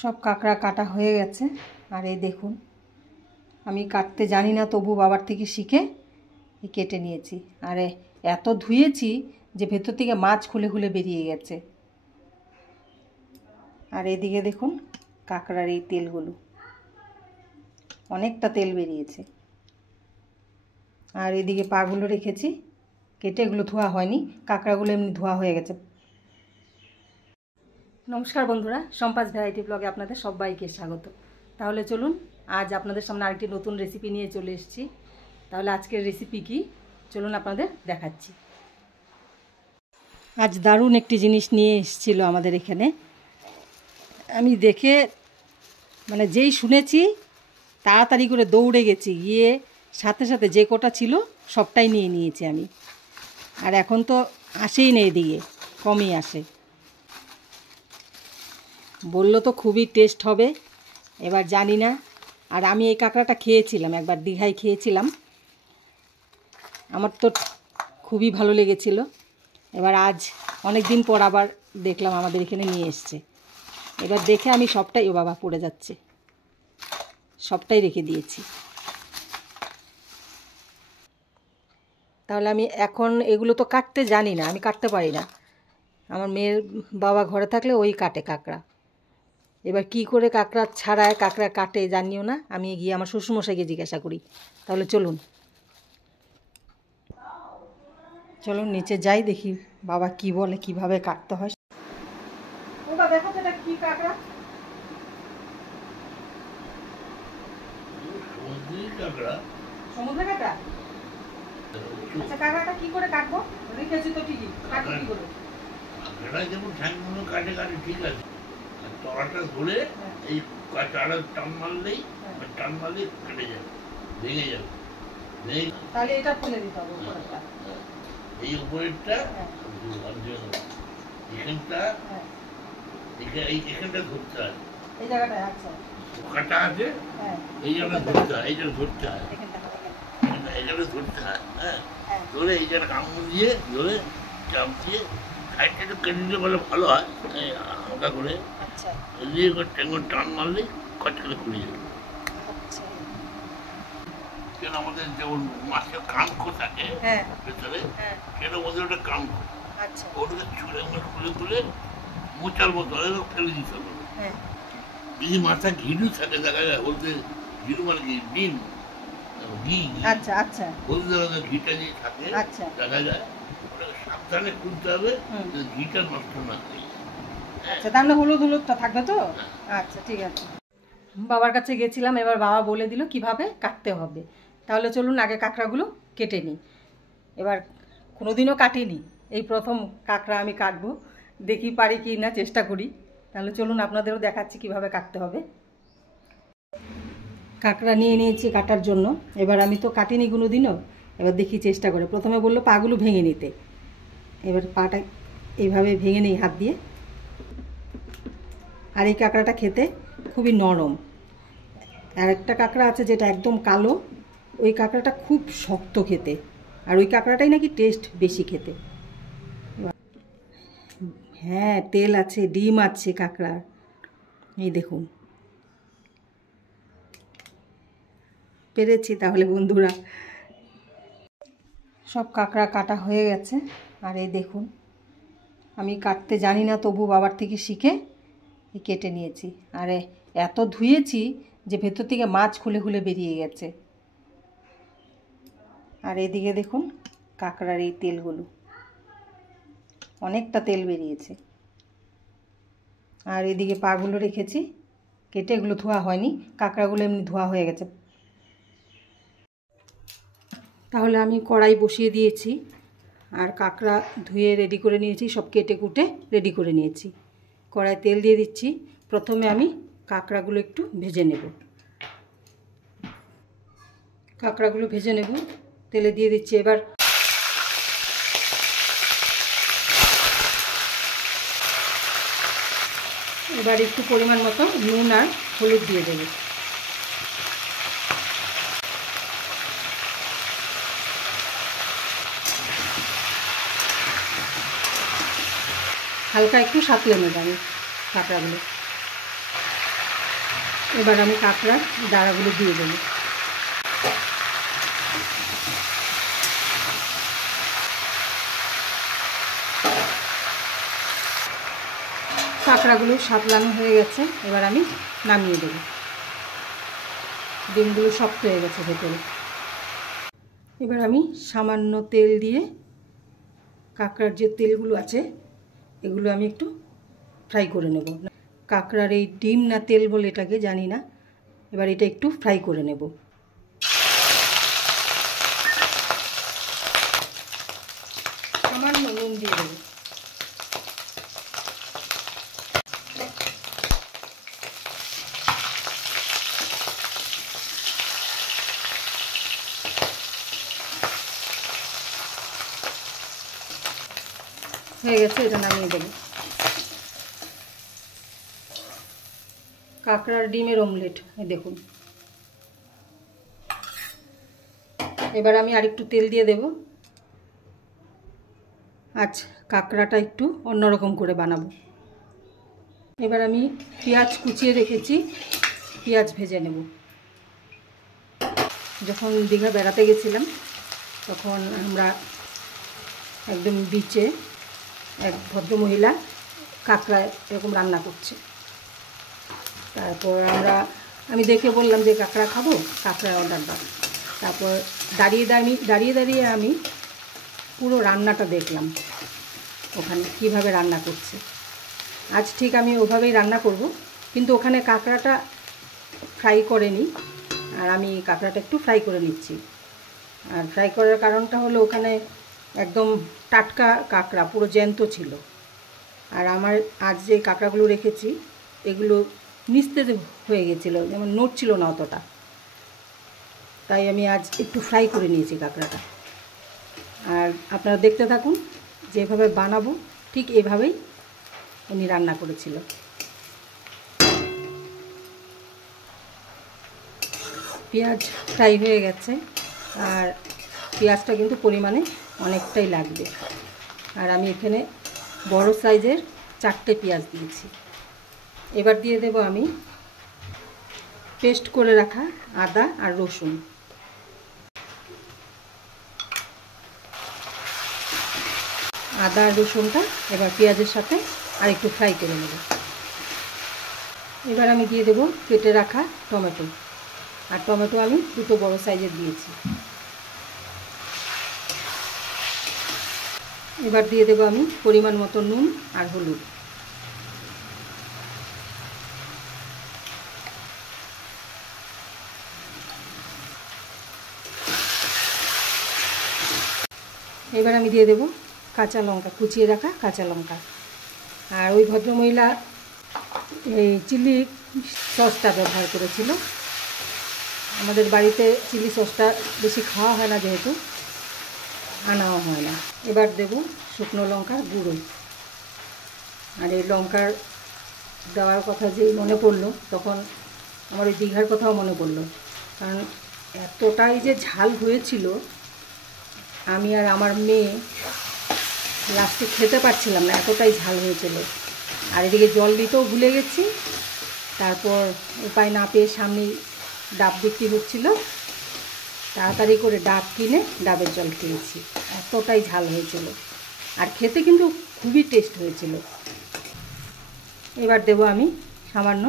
সব কাঁকড়া কাটা হয়ে গেছে। আর এই দেখুন, আমি কাটতে জানি না, তবু বাবার থেকে শিখে কেটে নিয়েছি। আর এত ধুয়েছি যে ভেতর থেকে মাছ খুলে খুলে বেরিয়ে গেছে। আর এদিকে দেখুন কাঁকড়ার এই তেলগুলো, অনেকটা তেল বেরিয়েছে। আর এদিকে পাগুলো রেখেছি কেটে, এগুলো ধোয়া হয়নি, কাঁকড়াগুলো এমনি ধোয়া হয়ে গেছে। নমস্কার বন্ধুরা, সম্পাস ভ্যারাইটি ব্লগে আপনাদের সবাইকে স্বাগত। তাহলে চলুন, আজ আপনাদের সামনে আরেকটি নতুন রেসিপি নিয়ে চলে এসেছি। তাহলে আজকের রেসিপি কি, চলুন আপনাদের দেখাচ্ছি। আজ দারুণ একটি জিনিস নিয়ে এসেছিল আমাদের এখানে। আমি দেখে যেই শুনেছি তাড়াতাড়ি করে দৌড়ে গেছি, গিয়ে সাথে সাথে যে কটা ছিল সবটাই নিয়ে নিয়েছি আমি। আর এখন তো আসেই না, এদিকে কমই আসে। বললো তো খুবই টেস্ট হবে, এবার জানি না। আর আমি এই কাঁকড়াটা খেয়েছিলাম, একবার দীঘায় খেয়েছিলাম, আমার তো খুবই ভালো লেগেছিল। এবার আজ অনেক দিন পর আবার দেখলাম আমাদের এখানে নিয়ে এসছে। এবার দেখে আমি সবটাই, ও বাবা পড়ে যাচ্ছে, সবটাই রেখে দিয়েছি। তাহলে আমি এখন এগুলো তো কাটতে জানি না, আমি কাটতে পারি না। আমার মেয়ের বাবা ঘরে থাকলে ওই কাটে কাঁকড়া। এবার কি করে কাঁকড়া ছাড়ায়, কাঁকড়া কাটে জানিও না। আমি গিয়ে আমার শ্বশুরমশাইকে জিজ্ঞাসা করি। তাহলে চলুন নিচে যাই, দেখি বাবা কি বলে, কিভাবে কাটতে হয়। ওটা দেখো তো, এটা কি কাঁকড়া? সমুদ্র কাঁকড়া। আচ্ছা, কাঁকড়াটা কি করে কাটবো? রেখেছি তো ঠিকই, কাটবো কি করে? কাঁকড়া যেমন ঠ্যাংগুলো কাটে ঠিক আছে, আর তলাটা ধরে এই কাঁটাটা টান মারলেই কেটে যাবে, ভেঙে যাবে। তাহলে এটা ফেলে দিতে হবে উপরেরটা। এই উপরেরটা এখানটা, এখানটা ধরতে হয়, এই জায়গাটায়। আচ্ছা, কাটা আছে, এই জায়গাটা ধরতে হয়, এই জায়গা ধরতে হয়, এই জায়গাটা ধরতে হয়। হ্যাঁ, ধরে এই জায়গাটা আঙুল দিয়ে ধরে চাপ দিয়ে সাইডটা একটু কেটে দিলে বলে ভালো হয়, হালকা করে দিয়ে টেঙ্গুর টান মারলেই কট করে খুলে যাবে। কেন আমাদের যেমন মাছের কাঙ্ক থাকে ভেতরে, সেটা ওদের ওটা কাঙ্ক, ওটাকে ছুঁড়ে খুলে খুলে মোচার মতো ফেলে দিতে হবে। যদি মাছটা ঘিলু থাকে, দেখা যায় বলতে ঘিলু মানে কি, ডিম, ঘি, হলদে রঙের ঘিটা যদি থাকে দেখা যায়, ওটাকে সাবধানে খুলতে হবে, ঘিটা নষ্ট না হয়ে যায়। আচ্ছা, তাহলে হলুদটা থাকবে তো? আচ্ছা, ঠিক আছে। বাবার কাছে গেছিলাম, এবার বাবা বলে দিল কিভাবে কাটতে হবে। তাহলে চলুন আগে কাঁকড়াগুলো কেটে নিই। এবার কোনোদিনও কাটিনি, এই প্রথম কাঁকড়া আমি কাটবো, দেখি পারি কি না, চেষ্টা করি। তাহলে চলুন আপনাদেরও দেখাচ্ছি কিভাবে কাটতে হবে। কাঁকড়া নিয়ে নিয়েছি কাটার জন্য। এবার আমি তো কাটিনি কোনোদিনও, এবার দেখি চেষ্টা করে। প্রথমে বললো পাগুলো ভেঙে নিতে, এবার পাটা এইভাবে ভেঙে নিই হাত দিয়ে। আর এই কাঁকড়াটা খেতে খুবই নরম। আর একটা কাঁকড়া আছে যেটা একদম কালো, ওই কাঁকড়াটা খুব শক্ত খেতে, আর ওই কাঁকড়াটাই নাকি টেস্ট বেশি খেতে। হ্যাঁ, তেল আছে, ডিম আছে কাঁকড়ার, এই দেখুন। পেরেছি তাহলে বন্ধুরা। সব কাঁকড়া কাটা হয়ে গেছে। আর এই দেখুন, আমি কাটতে জানি না, তবু বাবার থেকে শিখে কেটে নিয়েছি। আর এত ধুয়েছি যে ভেতর থেকে মাছ খুলে খুলে বেরিয়ে গেছে। আর এদিকে দেখুন কাঁকড়ার এই তেলগুলো, অনেকটা তেল বেরিয়েছে। আর এদিকে পাগুলো রেখেছি কেটে, এগুলো ধোয়া হয়নি, কাঁকড়াগুলো এমনি ধোয়া হয়ে গেছে। তাহলে আমি কড়াই বসিয়ে দিয়েছি, আর কাঁকড়া ধুয়ে রেডি করে নিয়েছি, সব কেটে কুটে রেডি করে নিয়েছি। কড়াই তেল দিয়ে দিচ্ছি। প্রথমে আমি কাঁকড়াগুলো একটু ভেজে নেব। কাঁকড়াগুলো ভেজে নেব, তেলে দিয়ে দিচ্ছি। এবার একটু পরিমাণ মতো নুন আর হলুদ দিয়ে দেব। হালকা একটু সাঁতলে নেব আমি কাঁকড়াগুলো। এবার আমি কাঁকড়ার দাঁড়াগুলো দিয়ে দেবো। কাঁকড়াগুলো সাতলানো হয়ে গেছে, এবার আমি নামিয়ে দেবো। ডিমগুলো শক্ত হয়ে গেছে ভেতরে। এবার আমি সামান্য তেল দিয়ে কাঁকড়ার যে তেলগুলো আছে এগুলো আমি একটু ফ্রাই করে নেব। কাঁকড়ার এই ডিম না তেল বলে এটাকে জানি না। এবার এটা একটু ফ্রাই করে নেব। সামান্য নুন দিয়ে দেবো। হয়ে গেছে, এটা নামিয়ে দেবো। কাঁকড়ার ডিমের অমলেট দেখুন। এবার আমি আরেকটু তেল দিয়ে দেব। আজ কাঁকড়াটা একটু অন্যরকম করে বানাবো। এবার আমি পেঁয়াজ কুচিয়ে রেখেছি, পেঁয়াজ ভেজে নেব। যখন দীঘা বেড়াতে গেছিলাম তখন আমরা একদম বিচে এক ভদ্রমহিলা কাঁকড়া এরকম রান্না করছে। তারপর আমি দেখে বললাম যে কাঁকড়া খাবো, কাঁকড়া অর্ডার দাও। তারপর দাঁড়িয়ে দাঁড়িয়ে আমি পুরো রান্নাটা দেখলাম ওখানে কিভাবে রান্না করছে। আজ ঠিক আমি ওভাবেই রান্না করব, কিন্তু ওখানে কাঁকড়াটা ফ্রাই করেনি, আর আমি কাঁকড়াটা একটু ফ্রাই করে নিচ্ছি। আর ফ্রাই করার কারণটা হলো ওখানে একদম টাটকা কাঁকড়া, পুরো জ্যান্ত ছিল। আর আমার আজ যে কাঁকড়াগুলো রেখেছি এগুলো নিস্তেজ হয়ে গেছিলো, যেমন নড়ছিল না অতটা। তাই আমি আজ একটু ফ্রাই করে নিয়েছি কাঁকড়াটা। আর আপনারা দেখতে থাকুন, যেভাবে বানাবো ঠিক এভাবেই উনি রান্না করেছিল। পেঁয়াজ ফ্রাই হয়ে গেছে, আর পেঁয়াজটা কিন্তু পরিমাণে অনেকটাই লাগবে। আর আমি এখানে বড় সাইজের 4টে পেঁয়াজ দিয়েছি। এবার দিয়ে দেব আমি পেস্ট করে রাখা আদা আর রসুন। আদা আর রসুনটা এবার পেঁয়াজের সাথে আর একটু ফ্রাই করে নেব। এবার আমি দিয়ে দেব কেটে রাখা টমেটো, আর টমেটো আমি 2টো বড় সাইজের দিয়েছি। এবার দিয়ে দেব আমি পরিমাণ মতো নুন আর হলুদ। এবার আমি দিয়ে দেব কাঁচা লঙ্কা, কুচিয়ে রাখা কাঁচা লঙ্কা। আর ওই ভদ্রমহিলা এই চিলি সসটা ব্যবহার করেছিল। আমাদের বাড়িতে চিলি সসটা বেশি খাওয়া হয় না, যেহেতু আনাও হয় না। এবার দেব শুকনো লঙ্কার গুঁড়ো। আর এই লঙ্কার দেওয়ার কথা যেই মনে পড়লো, তখন আমার ওই দীঘার কথাও মনে পড়লো। কারণ এতটাই যে ঝাল হয়েছিল, আমি আর আমার মেয়ে লাস্টে খেতে পারছিলাম না, এতটাই ঝাল হয়েছিল। আর এদিকে জল দিতেও ভুলে গেছি। তারপর উপায় না পেয়ে সামনে ডাব বিক্রি হচ্ছিল, তাড়াতাড়ি করে ডাব কিনে ডাবের জল খেয়েছি। এতটাই ঝাল হয়েছিল, আর খেতে কিন্তু খুবই টেস্ট হয়েছিল। এবার দেব আমি সামান্য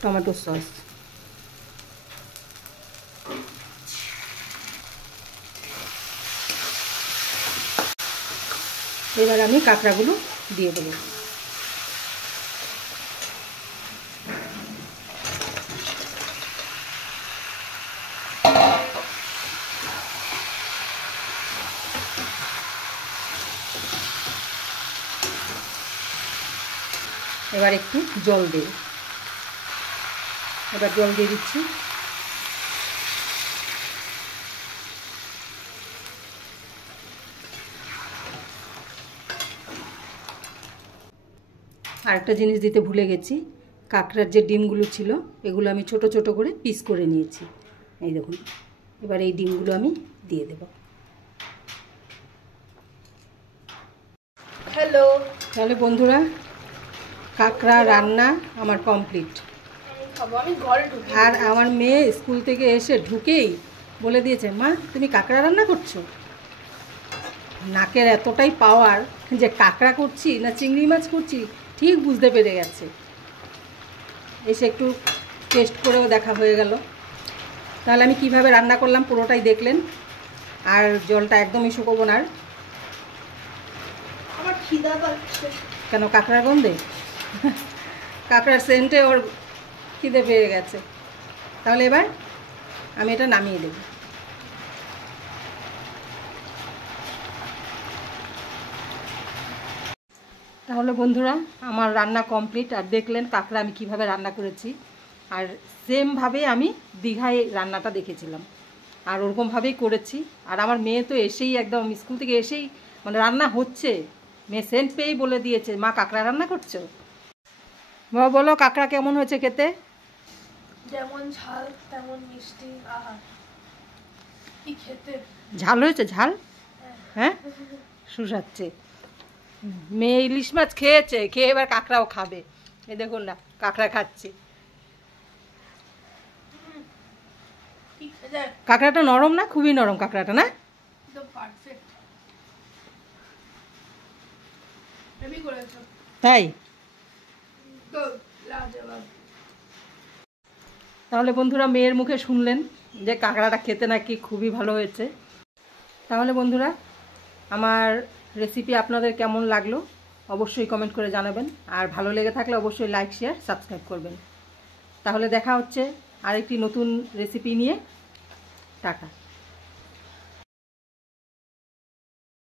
টমেটো সস। এবার আমি কাঁকড়াগুলো দিয়ে দেবো। এবার একটু জল দেব। এবার জল দিয়ে দিচ্ছি। আরেকটা জিনিস দিতে ভুলে গেছি, কাঁকড়ার যে ডিমগুলো ছিল এগুলো আমি ছোট ছোট করে পিস করে নিয়েছি। এই দেখুন, এবার এই ডিমগুলো আমি দিয়ে দেব। তাহলে বন্ধুরা, কাঁকড়া রান্না আমার কমপ্লিট। আর আমার মেয়ে স্কুল থেকে এসে ঢুকেই বলে দিয়েছে, মা তুমি কাঁকড়া রান্না করছো। নাকের এতটাই পাওয়ার যে কাঁকড়া করছি না চিংড়ি মাছ করছি ঠিক বুঝতে পেরে গেছে। এসে একটু টেস্ট করেও দেখা হয়ে গেল। তাহলে আমি কিভাবে রান্না করলাম পুরোটাই দেখলেন। আর জলটা একদমই শুকোবো না। আর আমার খিদা পাচ্ছে। কেন? কাঁকড়ার গন্ধে? কাঁকড়ার সেন্টে ওর খিদে পেয়ে গেছে। তাহলে এবার আমি এটা নামিয়ে দেব। তাহলে বন্ধুরা আমার রান্না কমপ্লিট। আর দেখলেন কাঁকড়া আমি কিভাবে রান্না করেছি। আর সেমভাবে আমি দীঘায় রান্নাটা দেখেছিলাম আর ওরকমভাবেই করেছি। আর আমার মেয়ে তো এসেই একদম স্কুল থেকে এসেই মানে রান্না হচ্ছে, মেয়ে সেন্ট পেয়েই বলে দিয়েছে, মা কাঁকড়া রান্না করছো। বাবা বলো কাঁকড়া কেমন হয়েছে খেতে? যেমন ঝাল তেমন মিষ্টি। আহা কি খেতে! ঝাল হয়েছে? ঝাল? হ্যাঁ, শুষাচ্ছে। মেয়ে ইলিশ মাছ খেয়েছে, খেয়ে এবার কাঁকড়াও খাবে। এই দেখুন না, কাঁকড়া খাচ্ছে। কাঁকড়াটা নরম না? খুবই নরম কাঁকড়াটা, না? একদম পারফেক্ট। হেভি করেছো। তাই? তো লাজবাব। তাহলে বন্ধুরা মেয়ের মুখে শুনলেন যে কাঁকড়াটা খেতে নাকি খুবই ভালো হয়েছে। তাহলে বন্ধুরা আমার রেসিপি আপনাদের কেমন লাগলো অবশ্যই কমেন্ট করে জানাবেন। আর ভালো লেগে থাকলে অবশ্যই লাইক শেয়ার সাবস্ক্রাইব করবেন। তাহলে দেখা হচ্ছে আরেকটি নতুন রেসিপি নিয়ে। টাটা।